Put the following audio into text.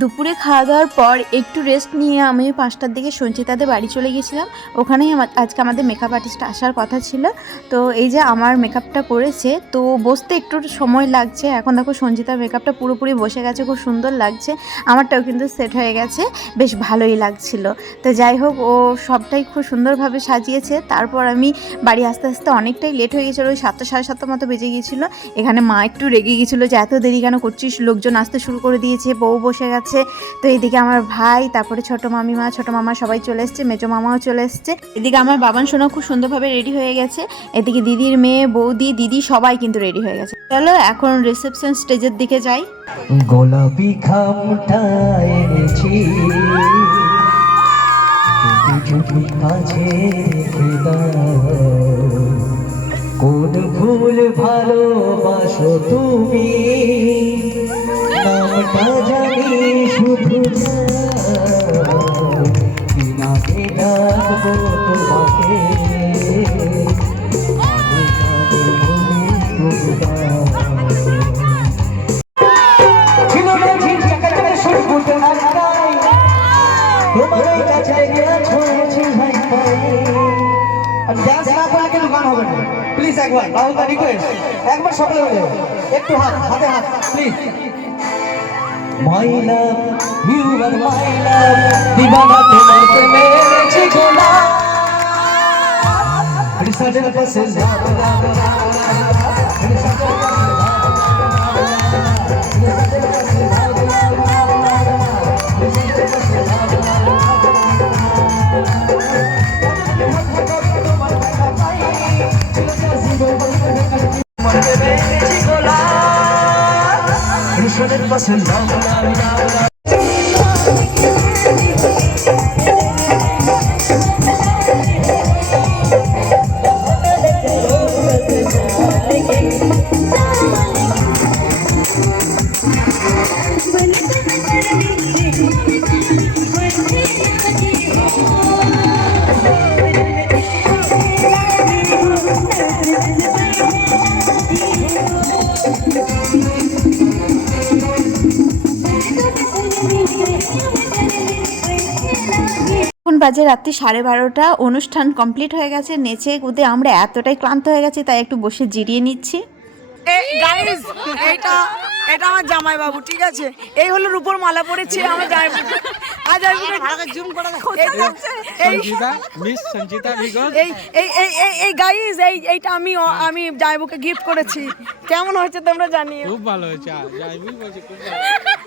দুপুরে খাওয়া দাওয়ার পর একটু রেস্ট নিয়ে আমি 5টার দিকে সঞ্চিতাদের বাড়ি চলে গিয়েছিলাম। ওখানেই আজকে আমাদের মেকআপ আর্টিস্ট আসার কথা ছিল। তো এই যে আমার মেকআপটা করেছে, তো বসতে একটু সময় লাগছে। এখন দেখো সঞ্চিতার মেকআপটা পুরোপুরি বসে গেছে, খুব সুন্দর লাগছে। আমারটাও কিন্তু সেট হয়ে গেছে, বেশ ভালোই লাগছিল। তো যাই হোক, ও সবটাই খুব সুন্দরভাবে সাজিয়েছে। তারপর আমি বাড়ি আস্তে আস্তে অনেকটাই লেট হয়ে গেছিলো, ওই 7টা সাড়ে 7টার মতো বেজে গিয়েছিলো। এখানে মা একটু রেগে গিয়েছিলো যে এত দেরি কেন করছিস, লোকজন আসতে শুরু করে দিয়েছে, বউ বসে গেছে। তো এদিকে আমার ভাই, তারপরে ছোট মামিমা, ছোট মামা সবাই চলে এসছে, মেজো মামাও চলে এসছে। এদিকে আমার বাবান সোনা খুব সুন্দরভাবে রেডি হয়ে গেছে। এদিকে দিদির মেয়ে, বৌদি, দিদি সবাই কিন্তু রেডি হয়ে গেছে। চলো এখন রিসেপশন স্টেজের দিকে যাই। গোলাপি খামটা এনেছি, কাছে কোন ফুল ভালোবাসো তুমি, নামটা জানি শুধু কিনাকে ডাকবো তোমাকে, প্লিজ একবার রাহুল দা রিকোয়েস্ট, একবার সকলে হয়ে যাবে, একটু হাতে হাত প্লিজ। মাই লাভ ইউ আর মাই লাভ, দিবানা তোমার প্রেমে এনেছি গোলাপ, রিসার্চের পাশে লাভ লাভ লাভ লাভ, রিসার্চের পাশে লাভ রিসার্চের পাশে লাভ লাভ লাভ লাভ, রিসার্চের পাশে লাভ লাভ এখন বাজে রাত্রি 12:30। অনুষ্ঠান কমপ্লিট হয়ে গেছে। নেচে কুদে আমরা এতটাই ক্লান্ত হয়ে গেছি, তাই একটু বসে জিরিয়ে নিচ্ছি। গাইস, এটা আমার জামাই বাবু, ঠিক আছে? এই হলো রূপোর মালা পরেছে আমার জামাই বাবু। আজ আমি জুম করে সঞ্চিতা, মিস সঞ্চিতা বিগত এই গাইস, এইটা আমি জামাইবাবুকে গিফট করেছি। কেমন হয়েছে তোমরা জানিও। খুব ভালো হয়েছে, জামাইবাবু বলছে খুব ভালো।